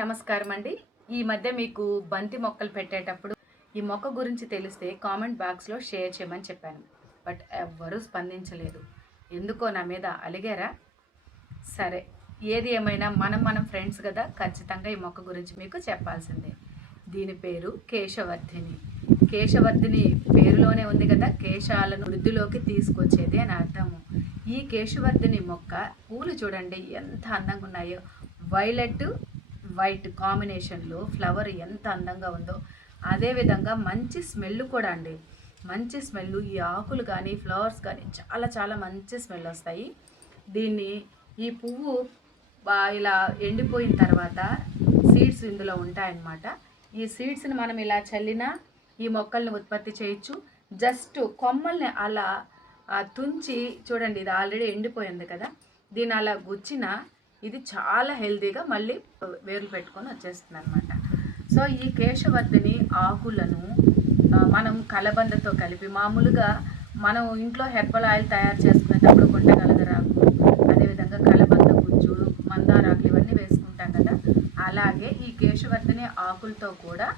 నమస్కారం అండి. ఈ మధ్య మీకు బంతి మొక్కలు పెట్టేటప్పుడు ఈ మొక్క గురించి తెలిస్తే కామెంట్ బాక్స్లో షేర్ చేయమని చెప్పాను. బట్ ఎవ్వరూ స్పందించలేదు. ఎందుకో నా మీద అలిగారా? సరే, ఏది ఏమైనా మనం ఫ్రెండ్స్ కదా, ఖచ్చితంగా ఈ మొక్క గురించి మీకు చెప్పాల్సిందే. దీని పేరు కేశవర్ధిని. కేశవర్ధిని పేరులోనే ఉంది కదా, కేశాలను వృద్ధిలోకి తీసుకొచ్చేది అని అర్థము. ఈ కేశవర్ధిని మొక్క పూలు చూడండి ఎంత అందంగా ఉన్నాయో. వైలెట్ వైట్ కాంబినేషన్లో ఫ్లవర్ ఎంత అందంగా ఉందో, అదేవిధంగా మంచి స్మెల్ కూడా అండి. మంచి స్మెల్, ఈ ఆకులు కానీ ఫ్లవర్స్ కానీ చాలా చాలా మంచి స్మెల్ వస్తాయి. ఈ పువ్వు ఇలా ఎండిపోయిన తర్వాత సీడ్స్ ఇందులో ఉంటాయన్నమాట. ఈ సీడ్స్ని మనం ఇలా చల్లినా ఈ మొక్కల్ని ఉత్పత్తి చేయొచ్చు. జస్ట్ కొమ్మల్ని అలా తుంచి చూడండి, ఇది ఆల్రెడీ ఎండిపోయింది కదా, దీన్ని అలా గుచ్చిన ఇది చాలా హెల్తీగా మళ్ళీ వేర్లు పెట్టుకొని వచ్చేస్తుంది అనమాట. సో ఈ కేశవర్ధిని ఆకులను మనం కలబందతో కలిపి, మామూలుగా మనం ఇంట్లో హెర్బల్ ఆయిల్ తయారు చేసుకునేటప్పుడు కొంటగలగరాకు, అదేవిధంగా కలబంద గుజ్జు, మందారాకులు ఇవన్నీ వేసుకుంటాం కదా, అలాగే ఈ కేశవర్ధిని ఆకులతో కూడా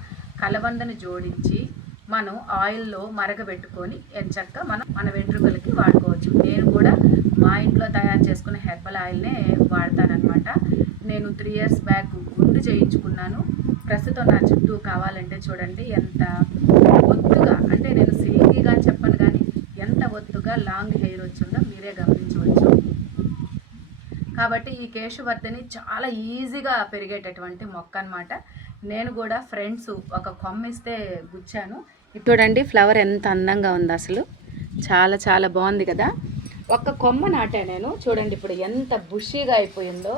కలబందను జోడించి మనం ఆయిల్లో మరగబెట్టుకొని ఎంచక్క మన వెంట్రుకలకి వాడుకోవచ్చు. నేను కూడా మా ఇంట్లో తయారు చేసుకున్న హెర్బల్ ఆయిల్నే వాడతానన్నమాట. నేను 3 years బ్యాక్ గుండు చేయించుకున్నాను. ప్రస్తుతం నా చుట్టూ కావాలంటే చూడండి ఎంత ఒత్తుగా, అంటే నేను సిల్కీగా అని చెప్పను కానీ ఎంత ఒత్తుగా లాంగ్ హెయిర్ వచ్చిందో మీరే గమనించవచ్చు. కాబట్టి ఈ కేశవర్ధిని చాలా ఈజీగా పెరిగేటటువంటి మొక్క అనమాట. నేను కూడా ఫ్రెండ్స్ ఒక కొమ్మ ఇస్తే గుచ్చాను. చూడండి ఫ్లవర్ ఎంత అందంగా ఉంది, అసలు చాలా చాలా బాగుంది కదా. ఒక్క కొమ్మ నాటా నేను, చూడండి ఇప్పుడు ఎంత బుషీగా అయిపోయిందో.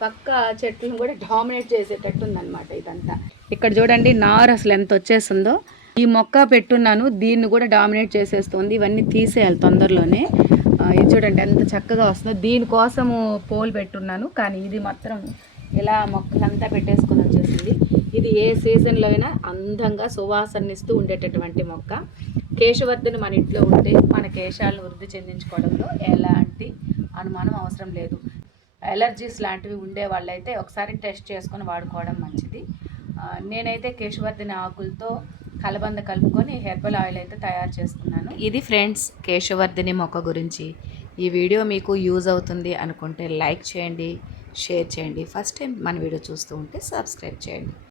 పక్క చెట్లను కూడా డామినేట్ చేసేటట్టు ఉందన్నమాట ఇదంతా. ఇక్కడ చూడండి నారు అసలు ఎంత వచ్చేస్తుందో. ఈ మొక్క పెట్టున్నాను, దీన్ని కూడా డామినేట్ చేసేస్తుంది. ఇవన్నీ తీసేయాలి తొందరలోనే. ఇది చూడండి ఎంత చక్కగా వస్తుందో. దీనికోసము పోల్ పెట్టున్నాను, కానీ ఇది మాత్రం ఇలా మొక్కలంతా పెట్టేసుకొని వచ్చేసింది. ఇది ఏ సీజన్లో అయినా అందంగా సువాసననిస్తూ ఉండేటటువంటి మొక్క. కేశవర్ధిని మన ఇంట్లో ఉంటే మన కేశాలను వృద్ధి చెందించుకోవడంలో ఎలాంటి అనుమానం అవసరం లేదు. ఎలర్జీస్ లాంటివి ఉండే వాళ్ళైతే ఒకసారి టెస్ట్ చేసుకొని వాడుకోవడం మంచిది. నేనైతే కేశవర్ధిని ఆకులతో కలబంద కలుపుకొని హెర్బల్ ఆయిల్ అయితే తయారు చేసుకున్నాను. ఇది ఫ్రెండ్స్ కేశవర్ధిని మొక్క గురించి. ఈ వీడియో మీకు యూజ్ అవుతుంది అనుకుంటే లైక్ చేయండి, షేర్ చేయండి. ఫస్ట్ టైం మన వీడియో చూస్తూ ఉంటే సబ్స్క్రైబ్ చేయండి.